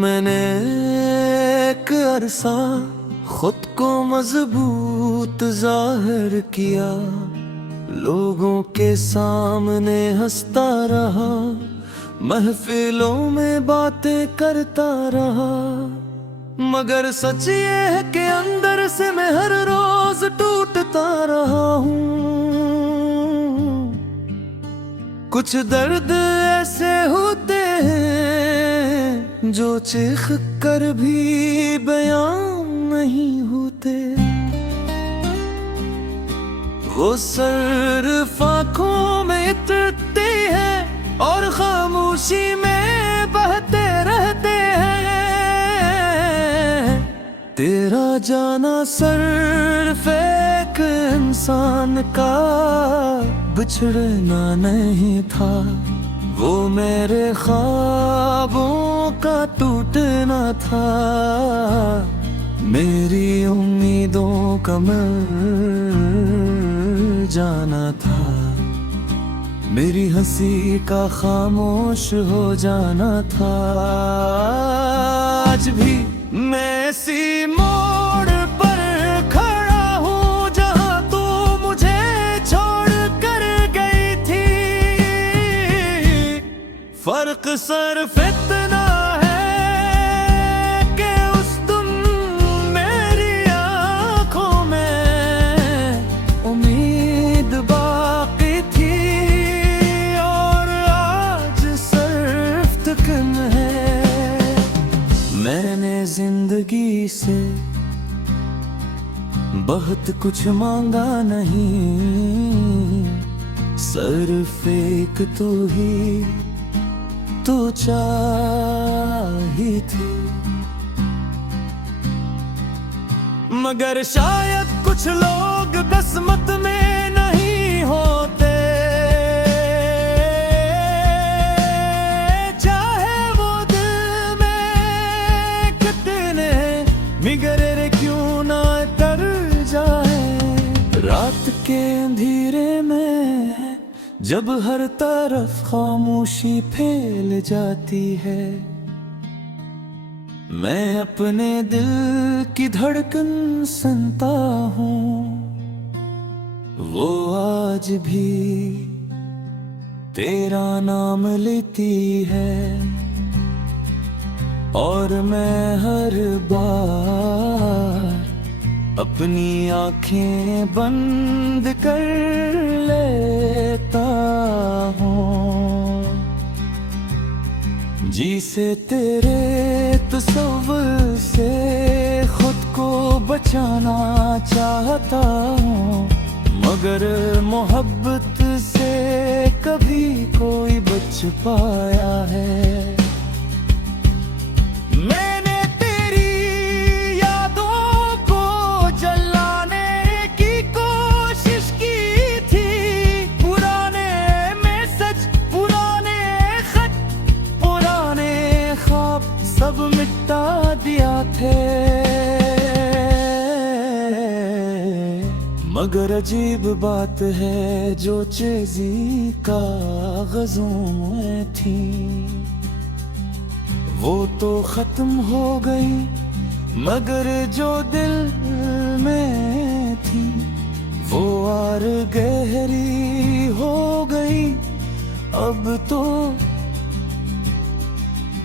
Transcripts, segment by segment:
मैंने एक अरसा खुद को मजबूत जाहिर किया, लोगों के सामने हंसता रहा, महफिलों में बातें करता रहा। मगर सच ये है कि अंदर से मैं हर रोज टूटता रहा हूँ। कुछ दर्द ऐसे होते हैं जो चीख कर भी बयां नहीं होते। वो सिर्फ आँखों में इतरते हैं और खामोशी में बहते रहते हैं। तेरा जाना सिर्फ एक इंसान का बिछड़ना नहीं था, वो मेरे ख्वाबों का टूटना था, मेरी उम्मीदों का मर जाना था, मेरी हंसी का खामोश हो जाना था। आज भी मैं इसी मोड़ पर खड़ा हूँ जहाँ तू मुझे छोड़ कर गई थी। फर्क सिर्फ इतना है कि उस दिन मेरी आँखों में उम्मीद बाकी थी और आज सिर्फ थकन है। मैंने जिंदगी से बहुत कुछ मांगा नहीं, सिर्फ एक तू ही तो चाही थी। मगर शायद कुछ लोग किस्मत में नहीं होते, बिगड़े क्यों ना तर जाए। रात के अंधेरे में जब हर तरफ खामोशी फैल जाती है, मैं अपने दिल की धड़कन सुनता हूँ। वो आज भी तेरा नाम लेती है और मैं हर बार अपनी आंखें बंद कर लेता हूँ। जी से तेरे तस्वीर से खुद को बचाना चाहता हूँ, मगर मोहब्बत से कभी कोई बच पाया है। मैंने तेरी यादों को जलाने की कोशिश की थी, पुराने मैसेज, पुराने खत, पुराने ख्वाब सब मिटा दिया थे। मगर अजीब बात है जो चीज़ें कागज़ों में थी वो तो खत्म हो गई, मगर जो दिल में थी वो और गहरी हो गई। अब तो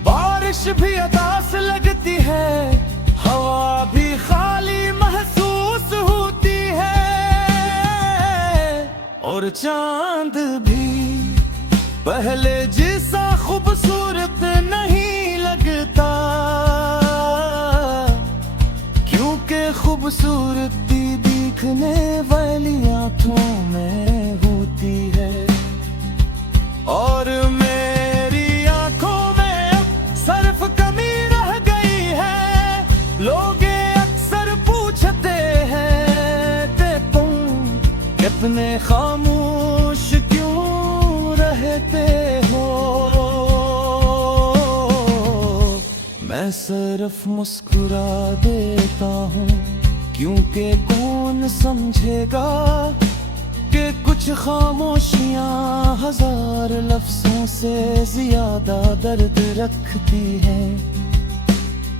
बारिश भी उदास लगती है, हवा भी खाली महसूस होती है और चांद भी पहले जैसा खूबसूरत नहीं लगता, क्योंकि खूबसूरती दिखने वाली आँखों में होती है। और मेरी आँखों में सिर्फ कमी रह गई है, लोग अक्सर पूछते हैं कि तुम कितने खामोश क्यों रहते हो। मैं सिर्फ मुस्कुरा देता हूँ, क्योंकि कौन समझेगा कि कुछ खामोशियाँ हजार लफ्जों से ज्यादा दर्द रखती हैं।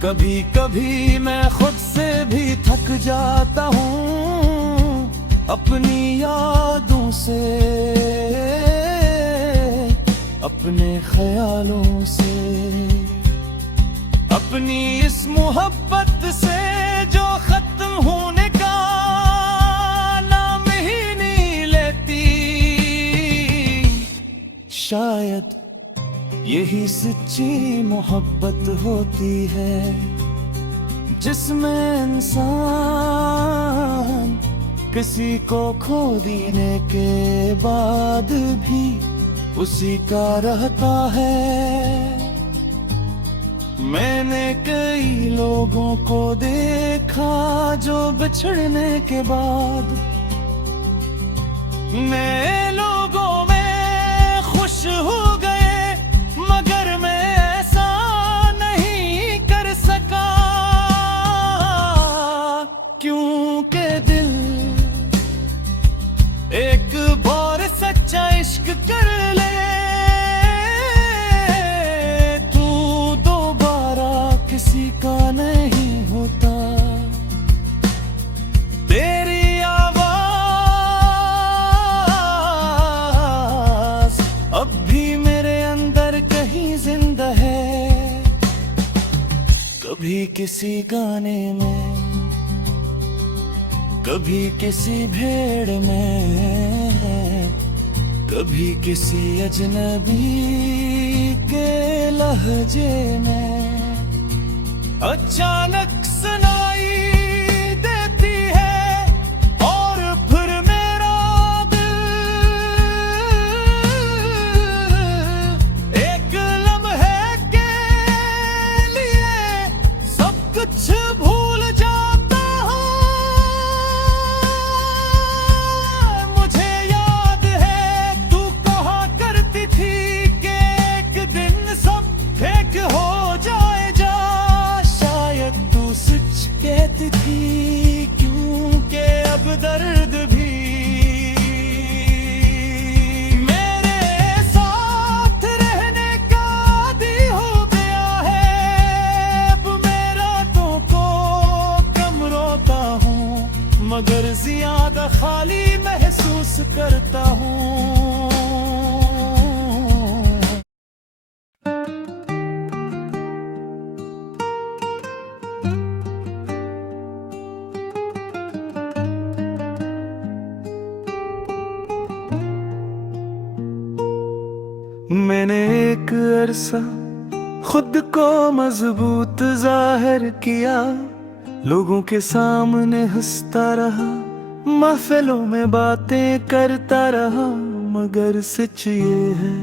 कभी कभी मैं खुद से भी थक जाता हूँ अपनी यादों से, अपने ख्यालों से, अपनी इस मोहब्बत से जो खत्म होने का नाम ही नहीं लेती। शायद यही सच्ची मोहब्बत होती है जिसमें इंसान किसी को खो देने के बाद भी उसी का रहता है। मैंने कई लोगों को देखा जो बिछड़ने के बाद नए लोगों में खुश हो गए, मगर मैं ऐसा नहीं कर सका क्योंकि दिल एक बार सच्चा इश्क कर ले किसी का नहीं होता। तेरी आवाज अब भी मेरे अंदर कहीं जिंदा है, कभी किसी गाने में, कभी किसी भेड़ में, कभी किसी अजनबी के लहजे में अचानक सुनाई देती है और फिर मेरा दिल एक लम्हे के लिए सब कुछ भूल जाता है। मुझे याद है तू कहा करती थी कि एक दिन सब फेंक हो जाएगा, कहती थी क्योंकि अब दर्द भी मेरे साथ रहने का आदी हो गया है। अब मैं रातों को कम रोता हूँ मगर ज्यादा खाली महसूस करता हूँ। मैंने एक अरसा खुद को मजबूत जाहिर किया, लोगों के सामने हंसता रहा, महफिलों में बातें करता रहा, मगर सच ये है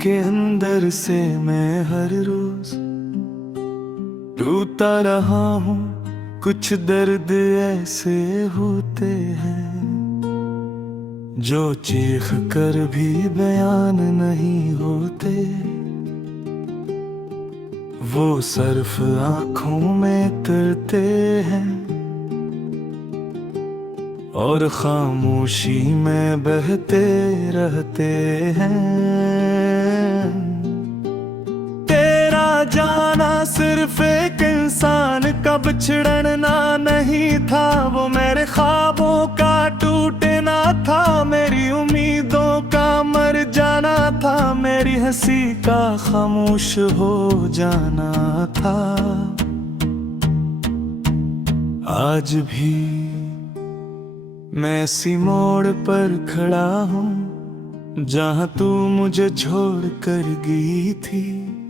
कि अंदर से मैं हर रोज टूटा रहा हूँ। कुछ दर्द ऐसे होते हैं जो चीख कर भी बयान नहीं होते, वो सर्फ आंखों में तरते हैं और खामोशी में बहते रहते हैं। तेरा जाना सिर्फ एक इंसान का बिछड़ना नहीं था, वो मेरे ख्वाबों का टूटना था, मेरी उम्मीदों का मर जाना था, मेरी हंसी का खामोश हो जाना था। आज भी मैं इसी मोड़ पर खड़ा हूँ जहाँ तू मुझे छोड़ कर गई थी।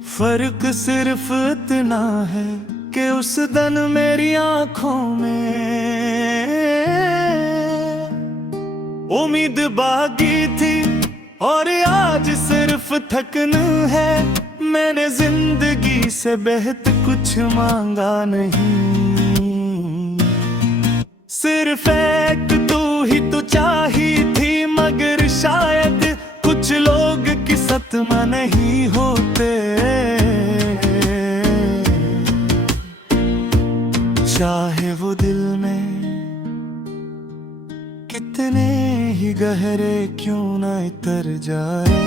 फर्क सिर्फ इतना है कि उस दिन मेरी आंखों में उम्मीद बागी थी और आज सिर्फ थकन है। मैंने जिंदगी से बेहतर कुछ मांगा नहीं, सिर्फ एक तू ही तो चाही थी, मगर शायद कुछ लोग किस्मत में नहीं होते। चाहे वो दिल में कितने ही गहरे क्यों न उतर जाए,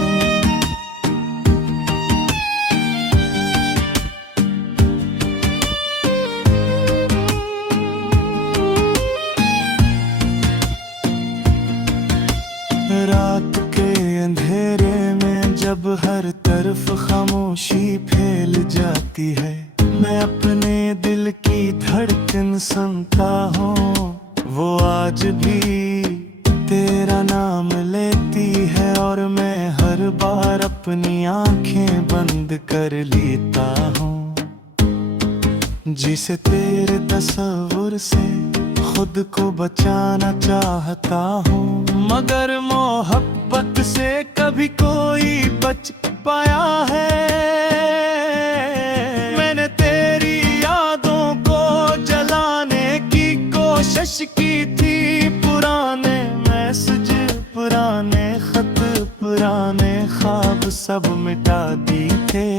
रात के अंधेरे में जब हर तरफ खामोशी फैल जाती है, मैं अपने दिल की धड़कन सुनता हूँ। वो आज भी तेरा नाम लेती है और मैं हर बार अपनी आंखें बंद कर लेता हूँ। जिसे तेरे तस्वुर से खुद को बचाना चाहता हूँ, मगर मोहब्बत से कभी कोई बच पाया है। मैंने तेरी यादों को जलाने की कोशिश की थी, पुराने मैसेज, पुराने खत, पुराने ख्वाब सब मिटा दिए थे।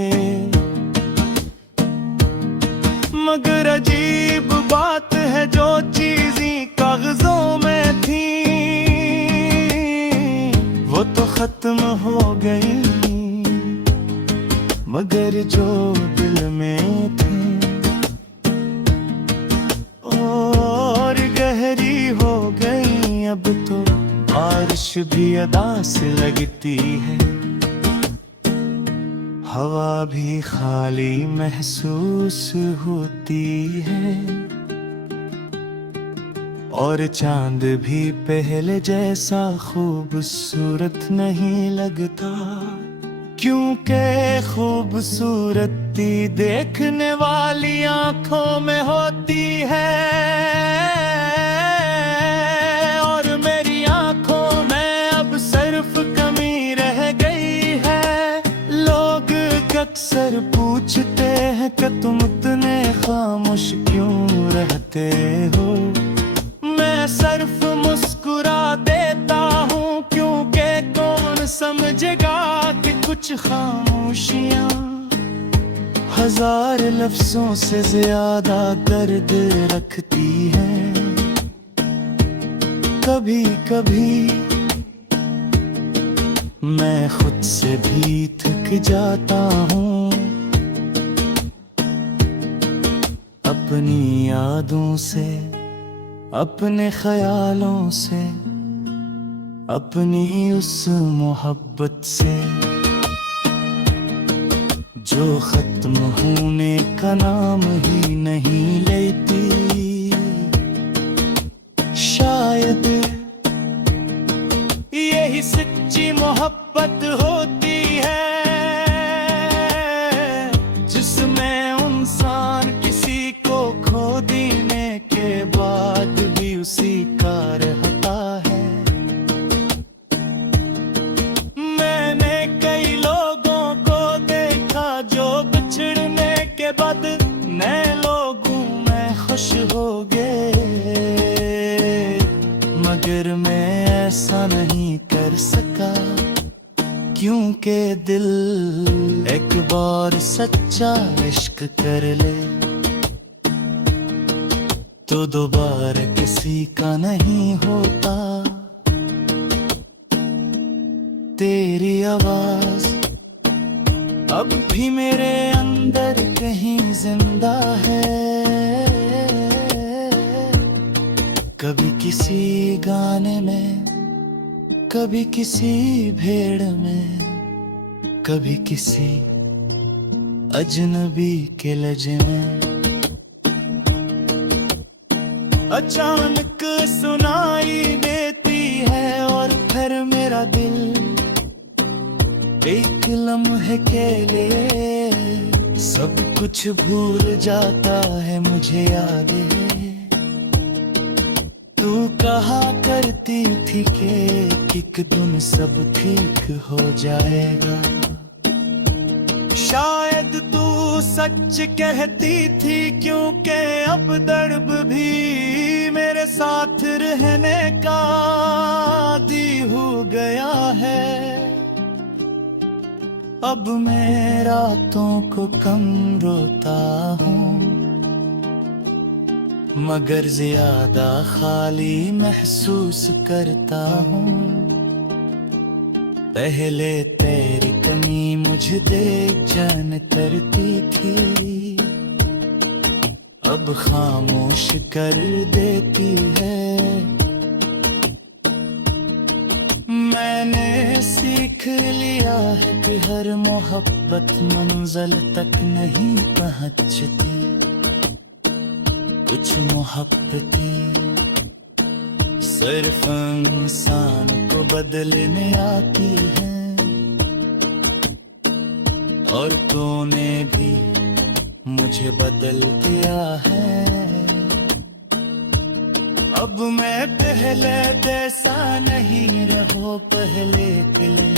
मगर अजीब बात है, जो चीज़ें कागजों में थी वो तो खत्म हो गई, मगर जो दिल में थी और गहरी हो गई। अब तो बारिश भी अदा से लगती है, हवा भी खाली महसूस होती है, और चांद भी पहले जैसा खूबसूरत नहीं लगता, क्योंकि खूबसूरती देखने वाली आंखों में होती है। और मेरी आंखों में अब सिर्फ कमी रह गई है। लोग अक्सर पूछते हैं कि तुम इतने खामोश क्यों रहते हो। मैं सिर्फ मुस्कुरा देता हूँ, क्योंकि कौन समझेगा कि कुछ खामोशियाँ हजार लफ्जों से ज्यादा दर्द रखती हैं। कभी कभी मैं खुद से भी थक जाता हूँ, अपनी यादों से, अपने ख्यालों से, अपनी उस मोहब्बत से जो खत्म होने का नाम ही नहीं लेती। शायद यही सच्ची मोहब्बत होती है, जिसमें इंसान किसी को खो देने के बाद भी उसी का रहता है। मैंने कई लोगों को देखा जो बिछड़ने के बाद नए लोगों में खुश हो गए, मगर मैं ऐसा नहीं कर सका, क्योंकि दिल एक बार सच्चा इश्क कर ले तो दोबारा किसी का नहीं होता। तेरी आवाज अब भी मेरे अंदर कहीं जिंदा है, कभी किसी गाने में, कभी किसी भेड़ में, कभी किसी अजनबी के लहजे में। अचानक सुनाई देती है और फिर मेरा दिल एक लम्हे के लिए सब कुछ भूल जाता है। मुझे याद है तू कहा करती थी कि एक दिन सब ठीक हो जाएगा। शायद तू सच कहती थी, क्योंकि अब दर्द भी मेरे साथ रहने का आदी हो गया है। अब मैं रातों को कम रोता हूँ, मगर ज्यादा खाली महसूस करता हूँ। पहले तेरी कमी मुझे देख जान करती थी, अब खामोश कर देती है। मैंने सीख लिया है कि हर मोहब्बत मंजिल तक नहीं पहुंचती, कुछ मोहब्बतें सिर्फ इंसान को बदलने आती हैं, और तूने भी मुझे बदल दिया है। अब मैं पहले जैसा नहीं रहो, पहले के लिए